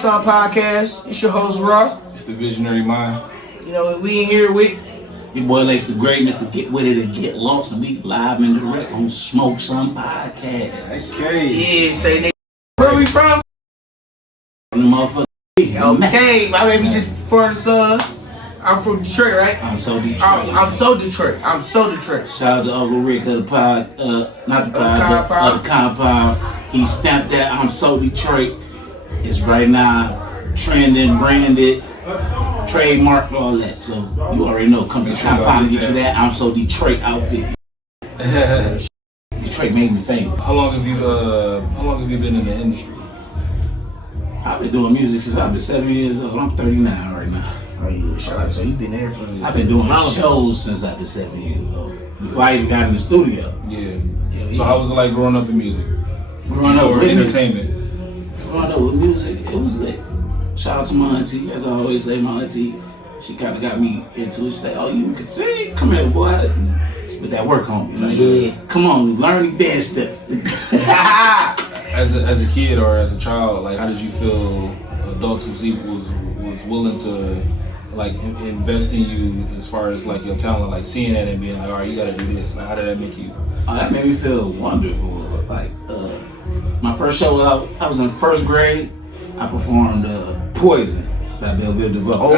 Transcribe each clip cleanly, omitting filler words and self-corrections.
Son Podcast. It's your host, Raw. It's the Visionary Mind. You know, we in here with your boy Lex the Great, Mr. Get With It and Get Lost, and we live and direct on Smoke Some Podcast. Okay. Yeah, say nigga. Where we from? From the motherfucker. Okay, my baby just for the son. I'm from Detroit, right? I'm so Detroit. I'm so Detroit. I'm so Detroit. Shout out to Uncle Rick of the pod, not the pod, but of the compound. He stamped that I'm so Detroit. It's right now trending, branded, trademarked, all that. So you already know. Come to the compound and get you that I'm so Detroit outfit. Detroit made me famous. How long have you been in the industry? I've been doing music since I've been 7 years old. I'm 39 right now. Oh yeah, shout out. So you been there for? I've been doing shows since I've been 7 years old. Before I even got in the studio. Yeah. So how was it like growing up in music? Growing up with entertainment. Growing up with music, it was lit. Shout out to my auntie, as I always say, my auntie, she kind of got me into it. She said, "Oh, you can sing? Come here, boy." With that work on me, like, come on, learn these dance steps. As a kid or as a child, like, how did you feel adults was willing to like invest in you as far as like your talent, like seeing that and being like, all right, you gotta do this. Like, how did that make you? That made me feel wonderful. Like my first show, I was in first grade. I performed "Poison" by Bill DeVoe. Oh,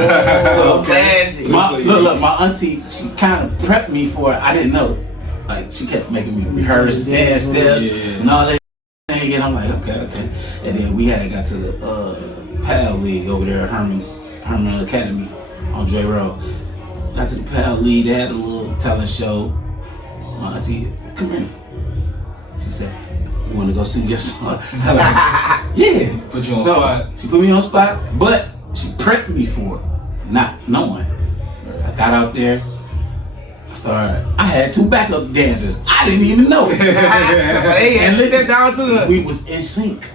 so classic. Look, my auntie, she kind of prepped me for it. I didn't know. Like, she kept making me rehearse dance steps and all that. And I'm like, okay. And then we got to the PAL League over there at Herman Academy on J Road. Got to the PAL League, they had a little talent show. My auntie, come here. She said, "You want to go sing your song?" I'm like, yeah. Put you on spot. She put me on spot, but she prepped me for it, not knowing. I got out there. I had 2 backup dancers. I didn't even know. And listen down to them. We was in sync.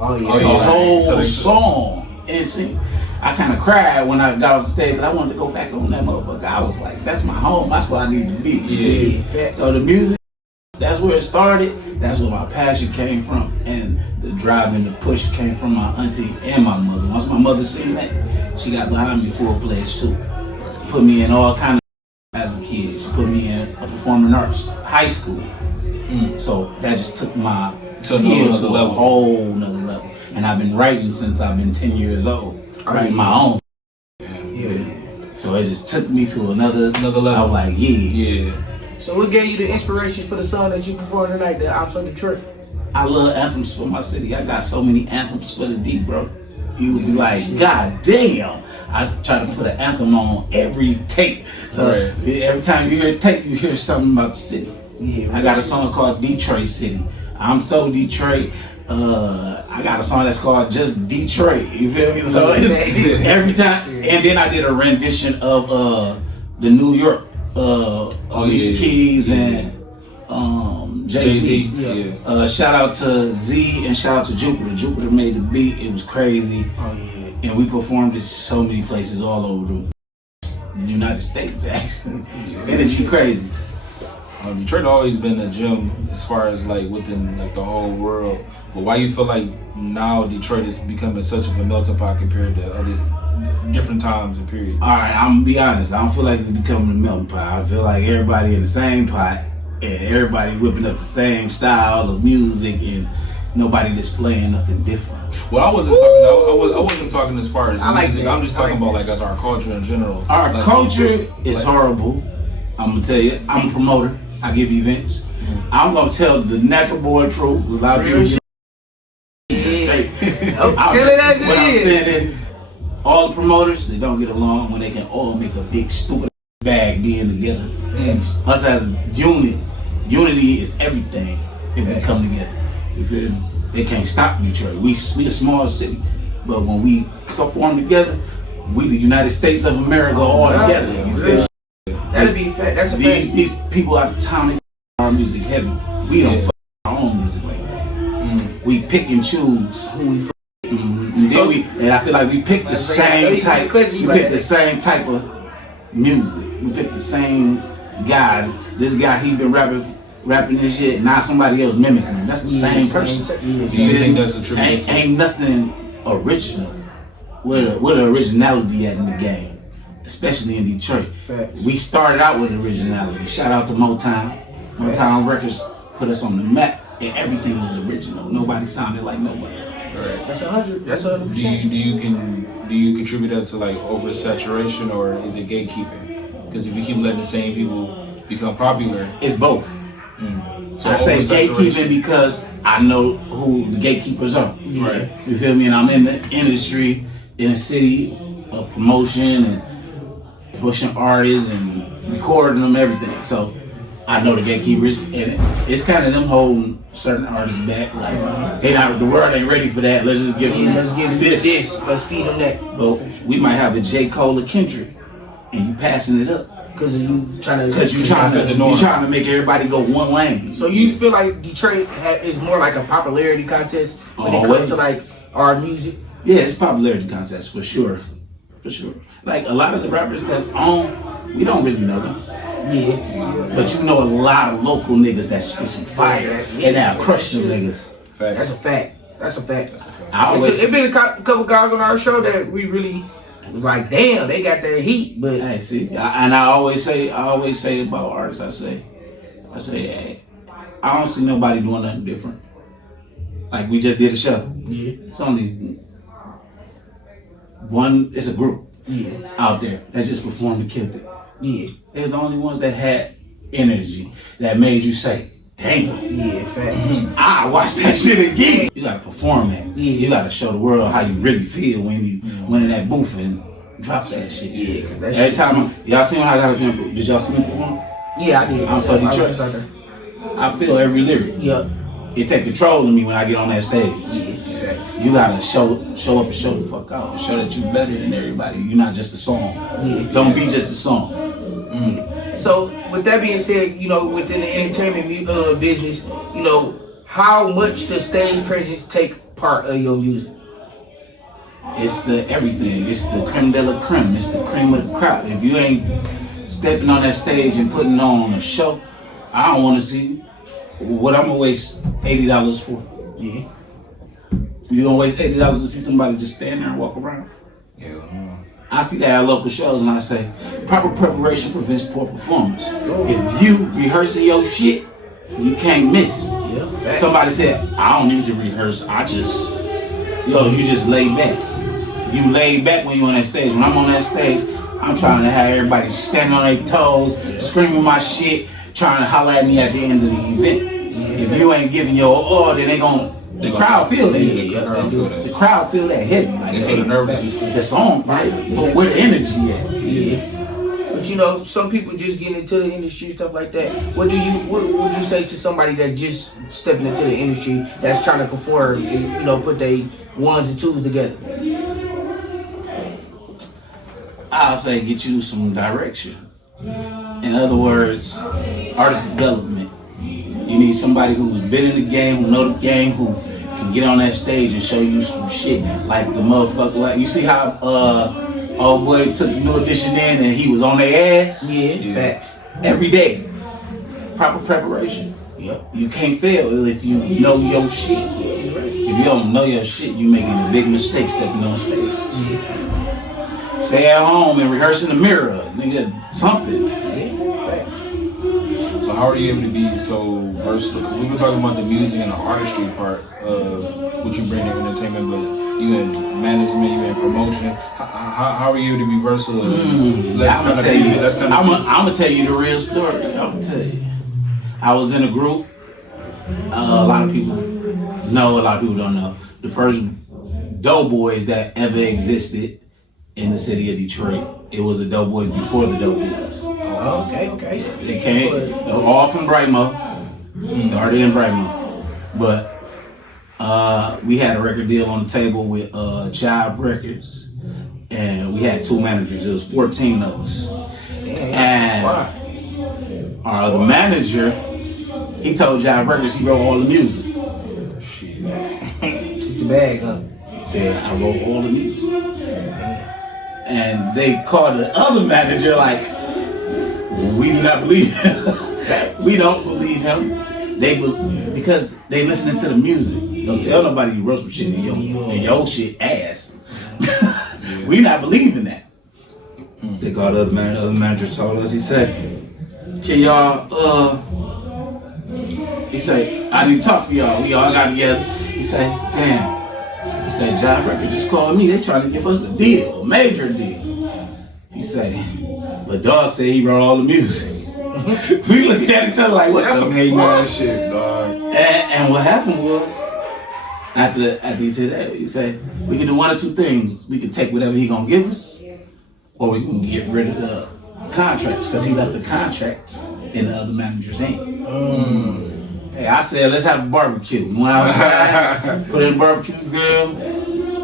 Oh yeah. The whole song in sync. I kind of cried when I got off the stage because I wanted to go back on that motherfucker. I was like, that's my home. That's where I need to be. Yeah. So the music, that's where it started. That's where my passion came from, and the drive and the push came from my auntie and my mother. Once my mother seen that, she got behind me full-fledged too. Put me in all kind of. As a kid, she put me in a performing arts high school. So that just took my skills to a whole nother level. And I've been writing since I've been 10 years old, writing my own. Yeah. So it just took me to another level. I was like, yeah. So what gave you the inspiration for the song that you performed tonight, the I'm So Detroit? I love anthems for my city. I got so many anthems for the D, bro. You would be like, God damn. I try to put an anthem on every tape. Every time you hear a tape, you hear something about the city. I got a song called Detroit City. I'm so Detroit. I got a song that's called Just Detroit. You feel me? So it's every time. And then I did a rendition of the New York Alicia Keys and Jay-Z. Shout out to Z and shout out to Jupiter. Jupiter made the beat. It was crazy. And we performed it so many places all over the United States, actually. And it's crazy. Detroit always been a gem as far as like within like the whole world. But why you feel like now Detroit is becoming such of a melting pot compared to other different times and periods? All right, I'm gonna be honest. I don't feel like it's becoming a melting pot. I feel like everybody in the same pot and everybody whipping up the same style of music and nobody displaying nothing different. Well, I wasn't talking as far as music. I'm just talking about like as our culture in general. Our like, culture is horrible. I'm gonna tell you. I'm a promoter. I give events. I'm gonna tell the natural born truth. A lot of people straight. Tell it as it is. What I'm saying is, all the promoters, they don't get along when they can all make a big stupid bag being together. Us as a unit, unity is everything if we come together. You feel me? They can't stop Detroit. We a small city, but when we perform together, we the United States of America all together. You feel me? That'd be fact. That's a fact. These people out of town, they our music heavy. We don't our own music like that. We pick and choose who we. And I feel like we pick the same type. We pick the same type of music. We pick the same guy. This guy, he been rapping this shit, and now somebody else mimicking him. That's the same person. Do you think that's a tribute? Ain't nothing original where the originality at in the game, especially in Detroit. Facts. We started out with originality. Shout out to Motown. Motown Records put us on the map, and everything was original. Nobody sounded like nobody. Right. That's 100. That's 100%. Do you contribute that to like oversaturation, or is it gatekeeping? Because if you keep letting the same people become popular, It's both. so I say oversaturation- gatekeeping because I know who the gatekeepers are. Right. You feel me? And I'm in the industry, in a city of promotion and pushing artists and recording them, everything. So I know the gatekeepers, and it's kind of them holding certain artists back. Like the world ain't ready for that. Let's just give them Let's give it this. Let's feed them that. But we might have a J. Cole or Kendrick, and you passing it up Because you trying to. because you trying to make everybody go one lane. So you feel like Detroit is more like a popularity contest when it comes Always. to like our music? Yeah, it's a popularity contest for sure. For sure. Like a lot of the rappers that's on, we don't really know them. Yeah. But you know a lot of local niggas that spit some fire and that'll crush them niggas. Facts. That's a fact. That's a fact. I always It's been a couple guys on our show that we really was like, damn, they got that heat. But hey, see, I always say about artists, I say, hey, I don't see nobody doing nothing different. Like we just did a show. yeah, It's only one. It's a group yeah, out there that just performed and killed it. yeah, They're the only ones that had energy that made you say, damn, yeah, fact. I watch that shit again. You gotta perform that. Yeah. You gotta show the world how you really feel when you went in that booth and drop that shit. Yeah, 'cause that Every shit- time y'all seen when I got up here, did y'all see me perform? Yeah, I did. I'm so I was Detroit. just out there. I feel every lyric. Yeah, It take control of me when I get on that stage. yeah, fact. You gotta show up and show the fuck out and show that you better than everybody. You're not just a song. Yeah. Don't be just a song. So, with that being said, you know, within the entertainment business, you know, how much does stage presence take part of your music? It's the everything. It's the creme de la creme. It's the cream of the crop. If you ain't stepping on that stage and putting on a show, I don't want to see you. What I'm gonna waste $80 for? Yeah. You gonna waste $80 to see somebody just stand there and walk around? Hell no. I see that at local shows and I say, proper preparation prevents poor performance. If you rehearsing your shit, you can't miss. Yeah. Fact. Somebody said, I don't need to rehearse. You just lay back. You lay back when you on that stage. When I'm on that stage, I'm trying to have everybody standing on their toes, screaming my shit, trying to holler at me at the end of the event. If you ain't giving your all, then the crowd feel that. The crowd feel that heavy. Like, They feel the nervousness too. the song, right? But where the energy at? Yeah. But you know, some people just getting into the industry, stuff like that. What would you say to somebody that just stepping into the industry that's trying to perform and, you know, put their ones and twos together? I'll say get you some direction. In other words, artist development. You need somebody who's been in the game, who know the game, who can get on that stage and show you some shit like the motherfucker. Like you see how old boy took New Edition in and he was on their ass Yeah. Facts. every day. Proper preparation. Yep. You can't fail if you know your shit. If you don't know your shit, you making a big mistake stepping on stage. Stay at home and rehearse in the mirror, nigga. Something. So how are you able to be so versatile? Because we've been talking about the music and the artistry part of what you bring to entertainment, but you in management, you in promotion. How are you able to be versatile? I'm gonna tell you the real story. I'm gonna tell you. I was in a group. A lot of people know, a lot of people don't know. The first Doughboys that ever existed in the city of Detroit. It was the Doughboys before the Doughboys. Oh, okay. They came, they were all from Brightmo. Started in Brightmo. But we had a record deal on the table with Jive Records. And we had 2 managers. It was 14 of us. And our other manager, he told Jive Records he wrote all the music. Took the bag, huh? Said, I wrote all the music. And they called the other manager like, we do not believe him. We don't believe him. Because they listening to the music. Don't tell nobody you wrote some shit in your shit ass. We not believing that. They called the other manager told us, he said, can y'all, he said, I need to talk to y'all. We all got together. He said, damn. He said, John Record just called me. They trying to give us a deal, a major deal. He said, but Dog said he wrote all the music. We look at each other like, what? That's some hating ass shit, dog. And what happened was, after he said that, he said, we can do one or two things. We can take whatever he gonna give us, or we can get rid of the contracts, because he left the contracts in the other manager's hand. Hey, I said, let's have a barbecue. We went outside, put in a barbecue grill,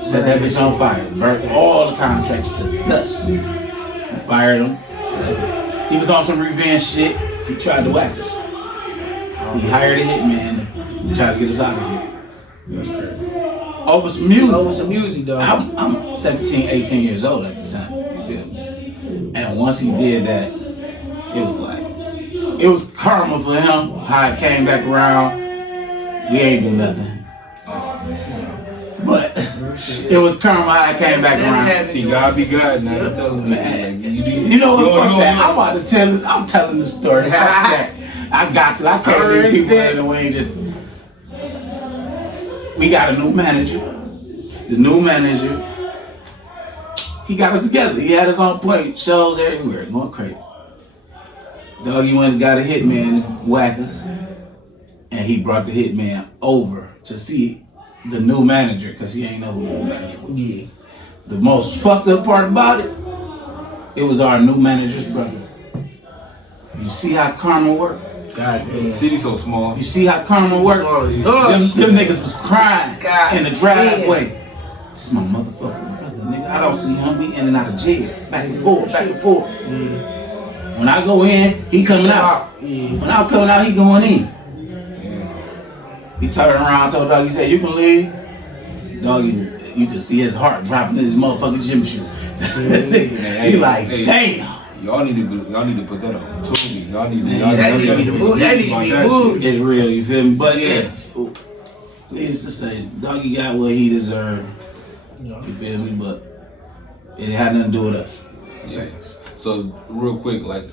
set that bitch on fire, burnt all the contracts to dust. We fired him. He was on some revenge shit. He tried to whack us. He hired a hitman to try to get us out of here. Over some music. Over some music, though. I'm 17, 18 years old at the time. You feel me? And once he did that, it was like, it was karma for him, how it came back around. We ain't do nothing. But it was karma how it came back around. See, God be God now. I'm telling you, Man, you know what? Fuck that. I'm about to tell. I'm telling the story. Fuck that. I got to. I can't leave people in the way. Just we got a new manager. The new manager, he got us together. He had us on point, shows everywhere, going crazy. Doggy went and got a hitman, whack us, and he brought the hitman over to see the new manager, because he ain't know who the new manager was. Yeah. The most fucked up part about it, it was our new manager's brother. You see how karma worked? God damn. The city's so small. You see how karma worked? Them niggas was crying in the driveway. This is my motherfucking brother, nigga. I don't see him. We in and out of jail. Back and forth, back and forth. When I go in, he coming out. When I'm coming out, he going in. He turned around, told Doggy, he said, you can leave. Doggy, you can see his heart dropping in his motherfucking gym shoe. He like, damn. Y'all need to put that on Tubi. Y'all need to move. That need to be moved. It's real, you feel me? But yeah, needless to say, Doggy got what he deserved. You feel me? But it had nothing to do with us. Yeah. So real quick, like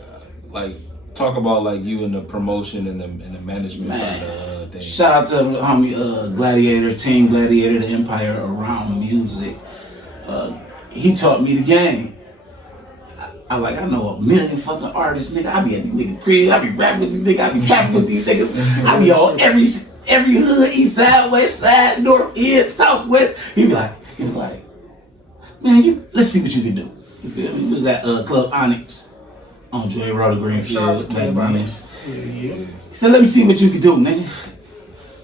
talk about like you and the promotion and the management side of things. Shout out to homie Gladiator, Team Gladiator, the Empire Around Music. He taught me the game. I know a million fucking artists, nigga. I be at these niggas' crib, I be rapping with these niggas, I be trapping with these niggas. I be on every hood, east side, west side, north, east, south, west. He was like, man, let's see what you can do. You feel me? He was at Club Onyx on Joy Road Greenfield. He said, let me see what you can do, nigga.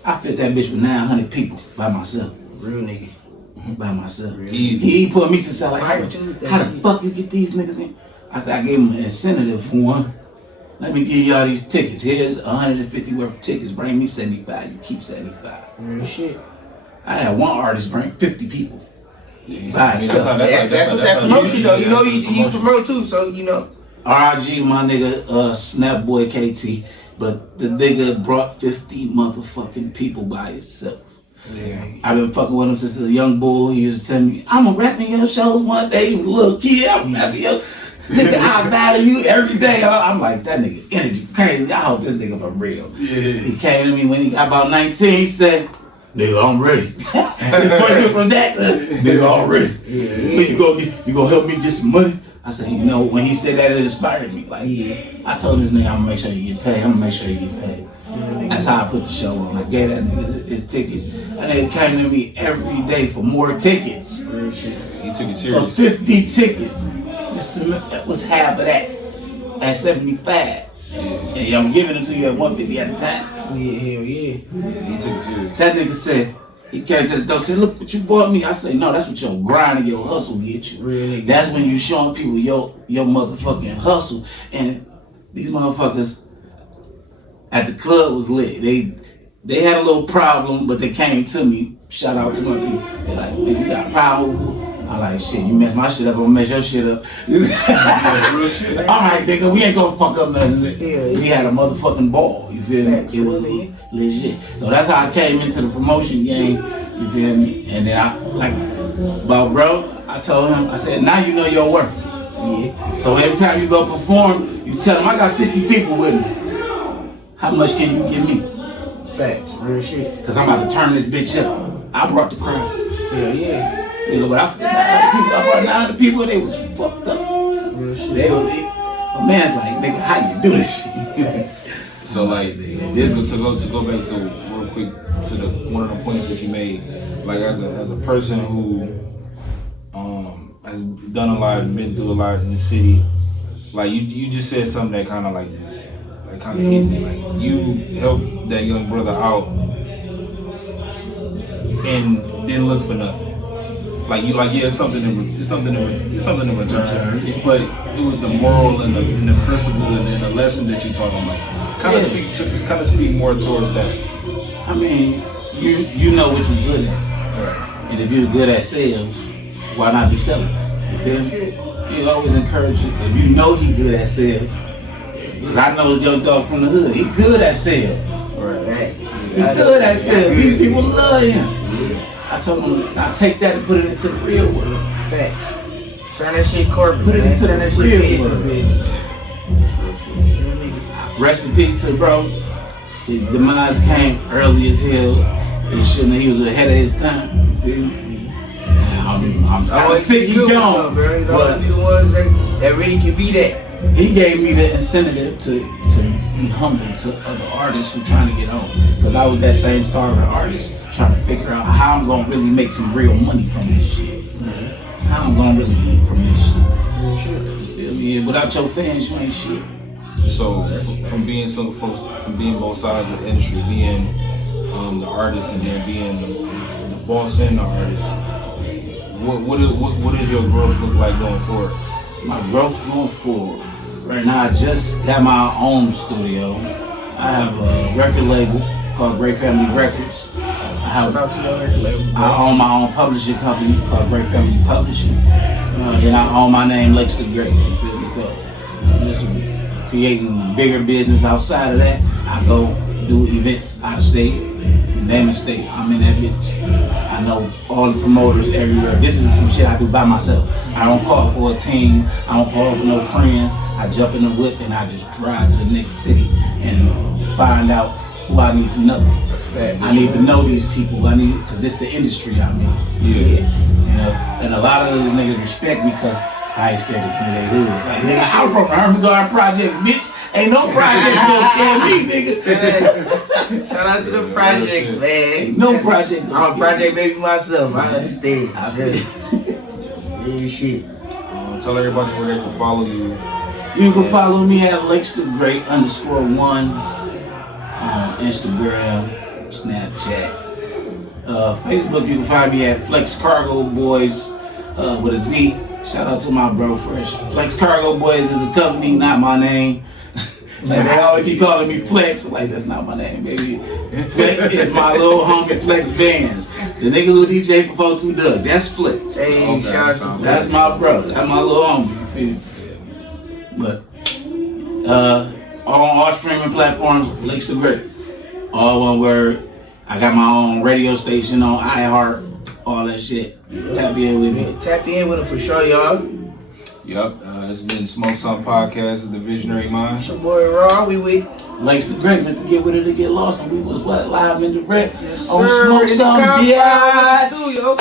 I fit that bitch with 900 people by myself. Real nigga. By myself. Easy. He put me to the side like, how the fuck you get these niggas in? I said, I gave him an incentive for one. Let me give y'all these tickets. Here's 150 worth of tickets. Bring me 75. You keep 75. Real shit. I had one artist bring 50 people. That's what that promotion though. You know, you promote too, so you know. RIG, my nigga, Snap Boy KT, but the nigga brought 50 motherfucking people by himself. Yeah. I've been fucking with him since a young boy. He used to tell me, I'm gonna rap in your shows one day. He was a little kid. I'm rapping your nigga. I battle you every day. I'm like, that nigga energy crazy. I hope this nigga for real. Yeah. He came to me when he got about 19. He said, nigga, I'm ready. From that to nigga, I'm ready. Yeah. You gonna help me get some money? I said, you know, when he said that, it inspired me. Like, I told this nigga, I'm gonna make sure you get paid. I'm gonna make sure you get paid. That's how I put the show on. I gave that nigga his tickets. And they came to me every day for more tickets. You took it serious. For 50 tickets. That was half of that. At 75. And I'm giving them to you at 150 at a time. Yeah, hell yeah. He took it serious. That nigga said, he came to the door, said, look what you bought me. I said, no, that's what your grind and your hustle get you. Really? That's when you showing people your motherfucking hustle. And these motherfuckers at the club was lit. They had a little problem, but they came to me. Shout out to my people. They're like, man, you got a problem? I'm like, shit, you messed my shit up, I'm gonna mess your shit up. Alright, nigga, we ain't gonna fuck up nothing. We had a motherfucking ball, you feel me? It was legit. So that's how I came into the promotion game, you feel me? And then I I told him, I said, now you know your worth. Yeah. So every time you go perform, you tell them, I got 50 people with me. How much can you give me? Facts. Real shit. Because I'm about to turn this bitch up. I brought the crowd. Yeah. You know, but I brought 9 people, they was fucked up. Real shit. My man's like, nigga, how you do this shit? So like, this to go back to real quick to one of the points that you made, like as a person who has done a lot, been through a lot in the city, like you just said something that kind of like this, like kind of hit me. Like you helped that young brother out and didn't look for nothing. Like you, like yeah, it's something in return. But it was the moral and the principle and the lesson that you taught him. Like kind of speak more towards that. I mean, you know what you're good at, Right. and if you're good at sales, why not be selling? You feel me? You always encourage it. If you know he good at sales, because I know the young dog from the hood, he good at sales. Right. He good at sales. These people love him. I told him, I take that and put it into the real world. Facts. Turn that shit corporate. Put it into turn the that real shit world. business. Rest in peace to bro. His demise came early as hell. He was ahead of his time. You feel me? I'm kind of sick he gone. But be the ones that really can be that. He gave me the incentive to be humble to other artists who trying to get on. Because I was that same starving artist trying to figure out how I'm going to really make some real money from this shit. How I'm going to really eat from this shit. You feel me? Without your fans, you ain't shit. So from being both sides of the industry, being the artist and then being the boss and the artist, what does your growth look like going forward? My growth going forward. Right now, I just got my own studio. I have a record label called Great Family Records. Shout out to your record label. I own my own publishing company called Great Family Publishing. Then I own my name, Lakes the Great. You feel me? So I'm just creating bigger business outside of that. I go do events out of state, name of state. I'm in that bitch. I know all the promoters everywhere. This is some shit I do by myself. I don't call for a team. I don't call for no friends. I jump in the whip and I just drive to the next city and find out who I need to know. That's fact. I need to know these people. Because this the industry I'm in. Yeah. You know, and a lot of those niggas respect me because I ain't scared to come to their hood. Like, nigga, I'm from the Herman Guard Projects, bitch. Ain't no projects gonna scare me, nigga. Shout out to the projects, man. Ain't no project gonna I'm a scare project me. baby myself. I understand. I feel Real shit. Tell everybody where they can follow you. You can follow me at Lakes2Great _1 on Instagram, Snapchat, Facebook. You can find me at Flex Cargo Boys with a Z. Shout out to my bro Fresh. Flex Cargo Boys is a company, not my name. Like they always keep calling me Flex. Like that's not my name, baby. Flex is my little homie Flex Bands. The nigga who DJ for 42 Doug. That's Flex. Hey, Okay, shout out to sounds That's my bro. That's my little homie. You feel me? But on all streaming platforms, Lakes2Great. All one word. I got my own radio station on iHeart. All that shit. Tap in with me. Tap in with it for sure, y'all. Yep. It's been Smoke Some Podcast, The Visionary Mind. It's your boy Raw. We with Lakes2Great, Mr. Get With It to Get Lost, and we was live and direct Yes, on sir. Smoke In the Some car, Biatch. too, yo.